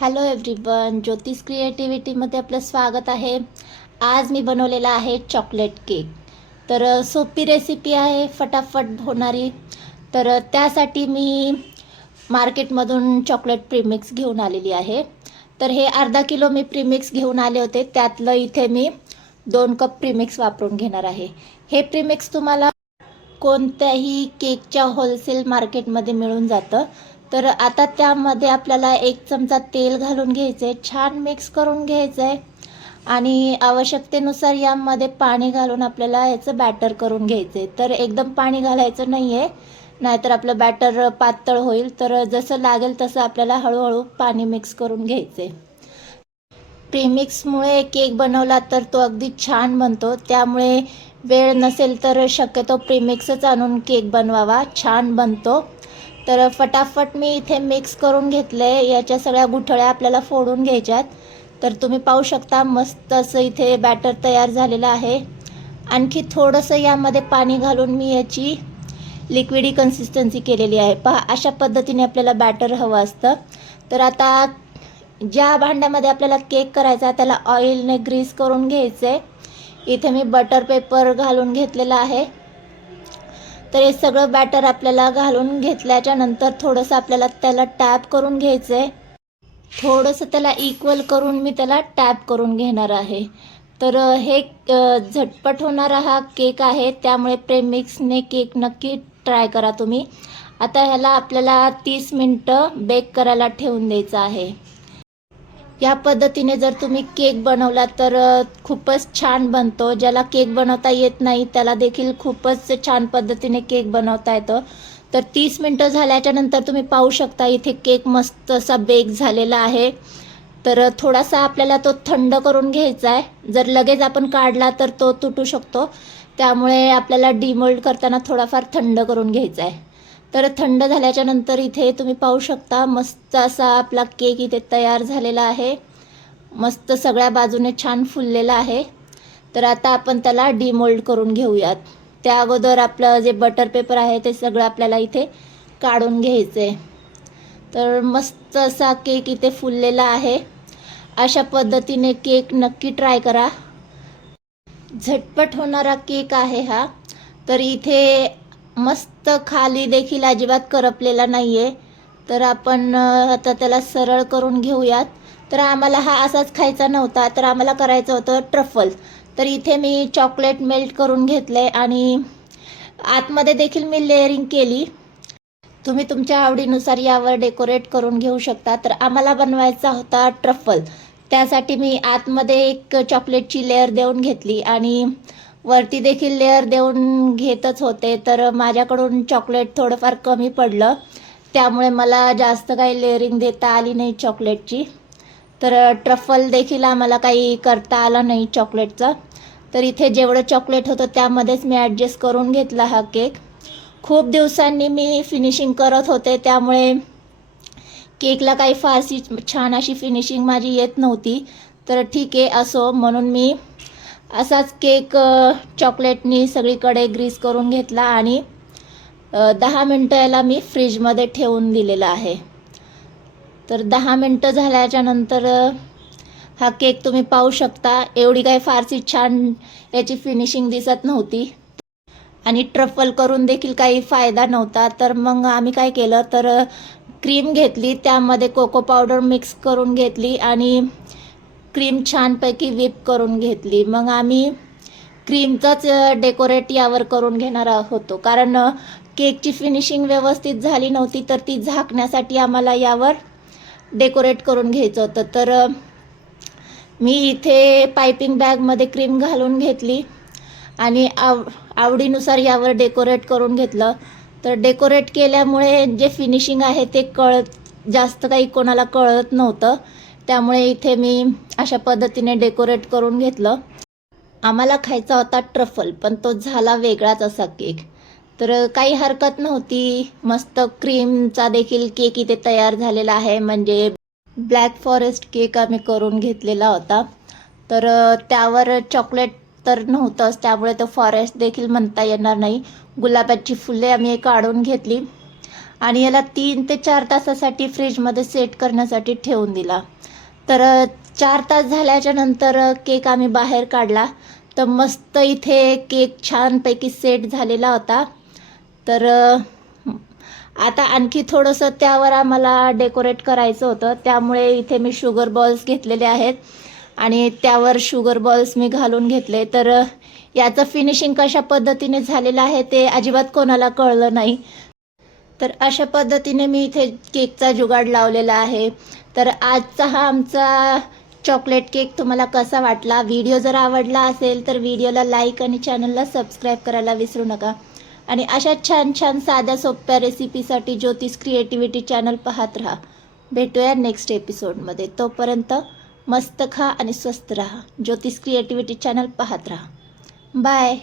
Hello everyone, ज्योतिष क्रिएटिव्हिटीमध्ये आपलं स्वागत आहे. आज मी बनवलेला आहे चॉकलेट केक. तर सोपी रेसिपी आहे, फटाफट होणारी. तर त्यासाठी मी मार्केटमधून चॉकलेट प्रीमिक्स घेऊन आलेली आहे. तर हे अर्धा किलो मी प्रीमिक्स घेऊन आले होते. त्यातलं इथे मी 2 कप प्रीमिक्स वापरून घेणार आहे. हे प्रीमिक्स तुम्हाला कोणत्याही केकच्या होलसेल मार्केटमध्ये मिळून जातं. तर आता त्यामध्ये आपल्याला 1 चमचा तेल घालून घ्यायचं आहे, छान मिक्स करून घ्यायचं आहे आणि आवश्यकतेनुसार यामध्ये पाणी घालून आपल्याला याचं बॅटर करून घ्यायचं आहे. तर एकदम पाणी घालायचं नाही आहे, नाहीतर आपलं बॅटर पातळ होईल. तर जसं लागेल तसं आपल्याला हळूहळू पाणी मिक्स करून घ्यायचं आहे. प्रीमिक्समुळे केक बनवला तर तो अगदी छान बनतो. त्यामुळे वेळ नसेल तर शक्यतो प्रीमिक्सच आणून केक बनवावा, छान बनतो. तर फटाफट मी इथे मिक्स करून घेतले. याच्या सगळ्या गुठळ्या आपल्याला फोडून घ्यायच्यात. तर तुम्ही पाहू शकता मस्त असं इथे बॅटर तयार झालेलं आहे. आणखी थोडंसं यामध्ये पाणी घालून मी याची लिक्विडी कन्सिस्टन्सी केलेली आहे. पहा, अशा पद्धतीने आपल्याला बॅटर हवं असतं. तर आता ज्या भांड्यामध्ये आपल्याला केक करायचा त्याला ऑइलने ग्रीस करून घ्यायचं आहे. इथे मी बटर पेपर घालून घेतलेला आहे. तर हे सगळं बॅटर आपल्याला घालून घेतल्याच्या नंतर थोडंसं आपल्याला त्याला टॅप करून घ्यायचं आहे. थोडंसं त्याला इक्वल करून मी त्याला टॅप करून घेणार आहे. तर हे झटपट होणारा हा केक आहे, त्यामुळे प्रेमिक्सने केक नक्की ट्राय करा तुम्ही. आता ह्याला आपल्याला 30 मिनटं बेक करायला ठेवून द्यायचं आहे. या पद्धतीने जर तुम्ही केक बनवला तर खूपच छान बनतो. ज्याला केक बनवता येत नाही त्याला देखील खूपच छान पद्धतीने केक बनवता येतो. तर 30 मिनटं झाल्याच्या नंतर तुम्ही पाहू शकता इथे केक मस्त असा बेक झालेला आहे. तर थोडासा आपल्याला तो थंड करून घ्यायचा आहे. जर लगेच आपण काढला तर तो तुटू शकतो, त्यामुळे आपल्याला डिमोल्ड करताना थोडाफार थंड करून घ्यायचा आहे. तर थंड झाल्याच्या नंतर इथे तुम्ही पाहू शकता मस्त असा आपला केक इथे तयार झालेला आहे. मस्त सगळ्या बाजूने छान फुललेला आहे. तर आता आपण त्याला डिमोल्ड करून घेऊयात. त्या अगोदर आपलं जे बटर पेपर आहे ते सगळं आपल्याला इथे काढून घ्यायचं आहे. तर मस्त असा केक इथे फुललेला आहे. अशा पद्धतीने केक नक्की ट्राय करा. झटपट होणारा केक आहे हा. तर इथे मस्त खाली देखील अजिबात करपलेला नाही आहे. तर आपण आता त्याला सरळ करून घेऊयात. तर आम्हाला हा असाच खायचा नव्हता, तर आम्हाला करायचं होतं ट्रफल. तर इथे मी चॉकलेट मेल्ट करून घेतले आणि आतमध्ये देखील मी लेअरिंग केली. तुम्ही तुमच्या आवडीनुसार यावर डेकोरेट करून घेऊ शकता. तर आम्हाला बनवायचा होता ट्रफल, त्यासाठी मी आतमध्ये एक चॉकलेटची लेअर देऊन घेतली आणि वरती देखील लेअर देऊन घेतच होते. तर माझ्याकडून चॉकलेट थोडंफार कमी पडलं, त्यामुळे मला जास्त काही लेअरिंग देता आली नाही चॉकलेटची. तर ट्रफल देखील आम्हाला काही करता आलं नाही चॉकलेटचं. तर इथे जेवढं चॉकलेट होतं त्यामध्येच मी ॲडजस्ट करून घेतला हा केक. खूप दिवसांनी मी फिनिशिंग करत होते, त्यामुळे केकला काही फारशी छान अशी फिनिशिंग माझी येत नव्हती. तर ठीक आहे असो, म्हणून मी असाच केक चॉकलेटनी सगळीकडे ग्रीस करून घेतला आणि 10 मिनटं याला मी फ्रीजमध्ये ठेवून दिलेला आहे. तर 10 मिनटं झाल्याच्या नंतर हा केक तुम्ही पाहू शकता. एवढी काही फारशी छान याची फिनिशिंग दिसत नव्हती आणि ट्रफल करून देखील काही फायदा नव्हता. तर मग आम्ही काय केलं, तर क्रीम घेतली, त्यामध्ये कोको पावडर मिक्स करून घेतली आणि क्रीम छानपैकी व्हिप करून घेतली. मग आम्ही क्रीमचंच डेकोरेट यावर करून घेणार होतो, कारण केकची फिनिशिंग व्यवस्थित झाली नव्हती. तर ती झाकण्यासाठी आम्हाला यावर डेकोरेट करून घ्यायचं होतं. तर मी इथे पायपिंग बॅगमध्ये क्रीम घालून घेतली आणि आवडीनुसार यावर डेकोरेट करून घेतलं. तर डेकोरेट केल्यामुळे जे फिनिशिंग आहे ते जास्त काही कोणाला कळत नव्हतं, त्यामुळे इथे मी अशा पद्धतीने डेकोरेट करून घेतलं. आम्हाला खायचा होता ट्रफल, पण तो झाला वेगळाच असा केक. तर काही हरकत नव्हती. मस्त क्रीमचा देखील केक इथे तयार झालेला आहे, म्हणजे ब्लॅक फॉरेस्ट केक आम्ही करून घेतलेला होता. तर त्यावर चॉकलेट तर नव्हतंच, त्यामुळे तो फॉरेस्ट देखील म्हणता येणार नाही. गुलाबाची फुले आम्ही काढून घेतली आणि याला 3 ते 4 तासासाठी फ्रीजमध्ये सेट करण्यासाठी ठेवून दिला. तर 4 तास झाल्याच्या नंतर केक आम्ही बाहेर काढला. तर मस्त इथे केक छानपैकी सेट झालेला होता. तर आता आणखी थोडंसं त्यावर आम्हाला डेकोरेट करायचं होतं, त्यामुळे इथे मी शुगर बॉल्स घेतलेले आहेत आणि त्यावर शुगर बॉल्स मी घालून घेतले. तर याचं फिनिशिंग कशा पद्धतीने झालेलं आहे ते अजिबात कोणाला कळलं नाही. तर अशा पद्धतीने मी इथे केकचा जुगाड लावलेला आहे. तर आजचा हा आमचा चॉकलेट केक तुम्हाला कसा वाटला? व्हिडिओ जर आवडला असेल तर व्हिडिओला लाईक आणि चॅनलला सबस्क्राईब करायला विसरू नका. आणि अशा छान छान साध्या सोप्या रेसिपीसाठी ज्योतिष क्रिएटिव्हिटी चॅनल पाहत राहा. भेटूया नेक्स्ट एपिसोडमध्ये. तोपर्यंत मस्त खा आणि स्वस्त राहा. ज्योतिष क्रिएटिव्हिटी चॅनल पाहत राहा. बाय.